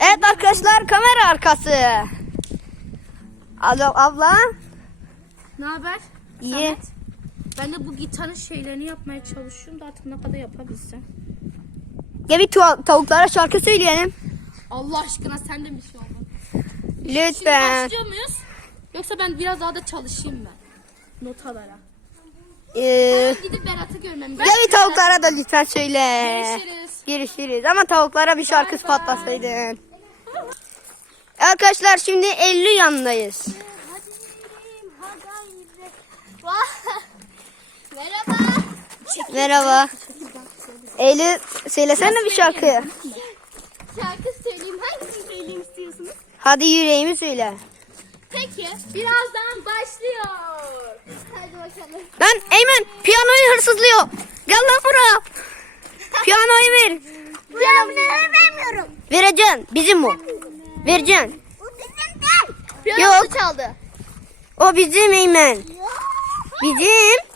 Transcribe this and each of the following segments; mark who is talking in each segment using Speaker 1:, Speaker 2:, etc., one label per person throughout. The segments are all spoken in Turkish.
Speaker 1: Evet arkadaşlar kamera arkası. Alo abla. Ne haber? İyi. Samet.
Speaker 2: Ben de bu gitarın şeylerini yapmaya çalışıyorum da artık ne kadar yapabilsem.
Speaker 1: Gel bir tavuklara şarkı söyleyelim.
Speaker 2: Allah aşkına sen de bir şey olma.
Speaker 1: Lütfen. Şimdi başlıyor muyuz?
Speaker 2: Yoksa ben biraz daha da çalışayım ben. Notalara. Ee, ben gidip Berat'ı görmem. Ben gel
Speaker 1: bir tavuklara lütfen. da lütfen söyle. Görüşürüz. Görüşürüz ama tavuklara bir şarkı patlasaydın. Arkadaşlar şimdi 50 yanındayız. Yüreğim,
Speaker 2: yüreğim. Wow. Merhaba.
Speaker 1: Çekilin. Merhaba. Eylül söylesene bir şarkı. Çekilin.
Speaker 2: Şarkı söyleyeyim. Hangisini söyleyeyim istiyorsunuz?
Speaker 1: Hadi yüreğimi söyle.
Speaker 2: Peki. Birazdan başlıyor. Hadi bakalım.
Speaker 1: Ben Eymen piyanoyu hırsızlıyor. Gel lan buraya. Piyanoyu ver.
Speaker 3: bu piyanoyu vermiyorum. vermiyorum.
Speaker 1: Vereceksin. Bizim bu. Evet. Vereceğim. Yok. Yok. Çaldı. O bizim Eymen. Bizim.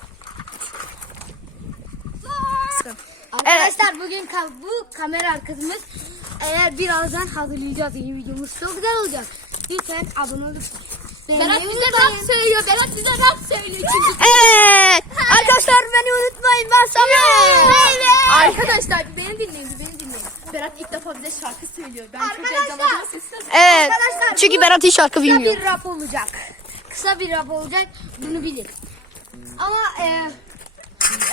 Speaker 2: Arkadaşlar evet. bugün ka bu kamera arkadaşımız eğer birazdan hazırlayacağız yeni videomuz çok güzel olacak. Lütfen abone olun. Berat bize unutmayın. rap söyleyeyim. söylüyor. Berat bize rap söylüyor. Çünkü
Speaker 1: evet. Bizim... evet. Arkadaşlar beni unutmayın. Ben sana. Evet. evet.
Speaker 2: evet. Arkadaşlar beni dinleyin, beni dinleyin. Berat ilk defa bize şarkı söylüyor. Ben arkadaşlar, çok arkadaşlar, edamacım, evet,
Speaker 1: sıkıyorum. arkadaşlar, çünkü bu, Berat hiç şarkı kısa bilmiyor.
Speaker 2: Kısa bir rap olacak. Kısa bir rap olacak, bunu bilin. Hmm. Ama e,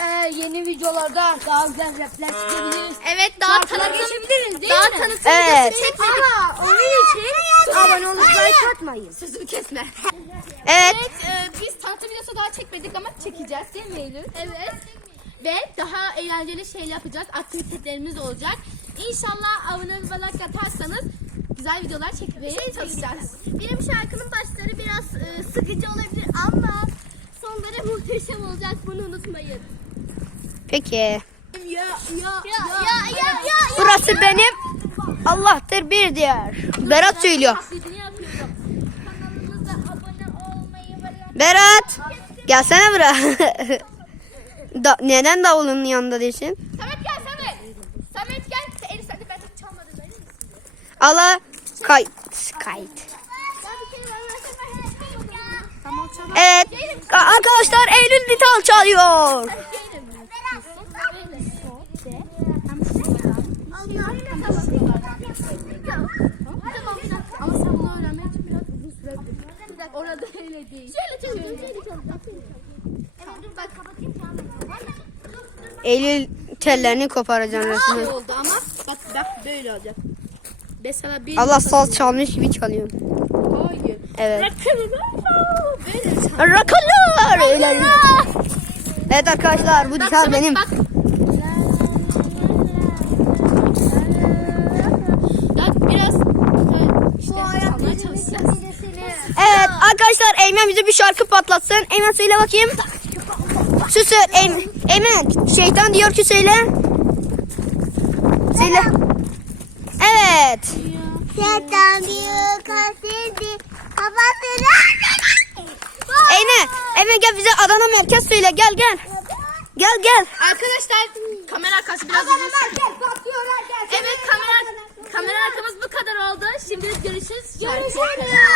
Speaker 2: e, yeni videolarda daha güzel rapler çekebiliriz. Evet, şarkı daha tanıtım. daha tanıtım. Evet. Ama onun için abone olup like atmayın. Sözünü kesme. evet. evet e, biz tanıtım videosu daha çekmedik ama çekeceğiz değil mi Eylül? evet ve daha eğlenceli şeyler yapacağız. Aktivitelerimiz olacak. İnşallah avına bir balık güzel videolar çekmeye şey çalışacağız. Yapayım. Benim şarkının başları biraz sıkıcı olabilir ama sonları muhteşem olacak. Bunu unutmayın. Peki. Ya ya, ya, ya, ya, ya,
Speaker 4: ya ya
Speaker 1: Burası ya. benim. Allah'tır bir diğer. Dur, Berat söylüyor. Berat, Berat. Gelsene buraya. Da, neden davulun yanında değilsin?
Speaker 2: Samet gel Samet. Samet gel. Elif sen de ben tek çalmadım öyle
Speaker 1: Ala kayıt. Kayıt. Evet. Arkadaşlar Eylül Vital çalıyor. Orada öyle değil. şöyle çalıyorum. Eylül tellerini koparacağım resmen. Ne
Speaker 2: oldu ama bak bak böyle olacak.
Speaker 1: bir Allah sal kalıyor. çalmış gibi çalıyor. Evet. Rakılar. Çalıyor. rakılar evet arkadaşlar bu dışarı benim. Bak. bak biraz, işte, ayak ayak de, de, evet, arkadaşlar Eymen bize bir şarkı patlatsın. Eymen söyle bakayım. Söz söz em, Emin şeytan diyor ki söyle. Adam. Söyle. Evet.
Speaker 3: Şeytan diyor kasidi kapatırı.
Speaker 1: Eyni, Emin gel bize Adana merkez söyle gel gel. Gel gel.
Speaker 2: Arkadaşlar kamera arkası biraz Adana merkez batıyorlar gel. Evet kamera, yaparak. kamera arkamız bu kadar oldu. Şimdi görüşürüz.
Speaker 1: Görüşürüz.